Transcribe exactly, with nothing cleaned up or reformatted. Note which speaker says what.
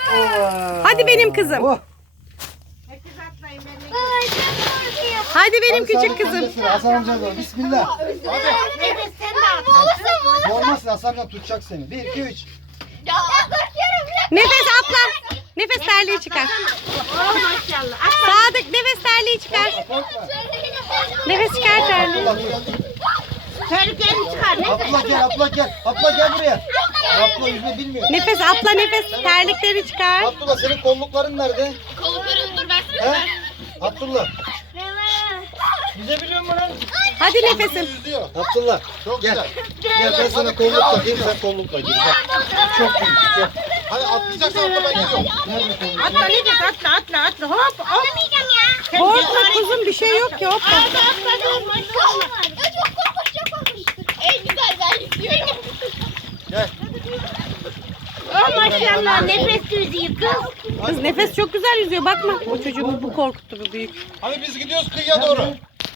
Speaker 1: Hadi benim kızım.
Speaker 2: Oh.
Speaker 1: Hadi benim
Speaker 2: Hadi
Speaker 1: küçük
Speaker 2: Sadık,
Speaker 1: kızım.
Speaker 2: sen de sıra. Hasan amcaya doğru. Bismillah.
Speaker 3: Evet sen de at.
Speaker 2: Olmazsın, Hasan amca tutacak seni. Bir, iki, üç.
Speaker 1: Nefes atla. Nefes terliği çıkar.
Speaker 3: Oh maşallah. At.
Speaker 1: Sadık nefes terliği çıkar.
Speaker 2: Korkma.
Speaker 1: Nefes çıkar terliği.
Speaker 2: Abdullah dur.
Speaker 3: Terliklerini çıkar. Ne?
Speaker 2: Abdullah gel, Abdullah gel. Abdullah gel buraya. Abdullah yüzme bilmiyor.
Speaker 1: Nefes atla nefes terlikleri çıkar.
Speaker 2: Abdullah senin kollukların nerede?
Speaker 3: Kollukları dur versene.
Speaker 2: He? Abdullah. Yüzebiliyor musun lan?
Speaker 1: Hadi nefesim.
Speaker 2: Abdullah gel. Gel ben sana kolluk takayım, sen kollukla gir. Bak. Çok büyük. Çok.
Speaker 4: Hadi atlayacaksan atla ben gidiyorum.
Speaker 2: Nerede kolluk?
Speaker 3: Atla Necdet atla atla atla hop hop. Atamayacağım ya.
Speaker 1: Korkma kuzum bir şey yok ki hoppa.
Speaker 3: Atla atla dur maşallah.
Speaker 5: Çok korkunç, çok korkunç. En güzel ben istiyorum.
Speaker 4: Gel.
Speaker 3: Oh maşallah nefes yüzüyor kız.
Speaker 1: Kız nefes çok güzel yüzüyor bakma. O çocuğu bu korkuttu bu büyük.
Speaker 4: Hadi biz gidiyoruz kıyıya doğru.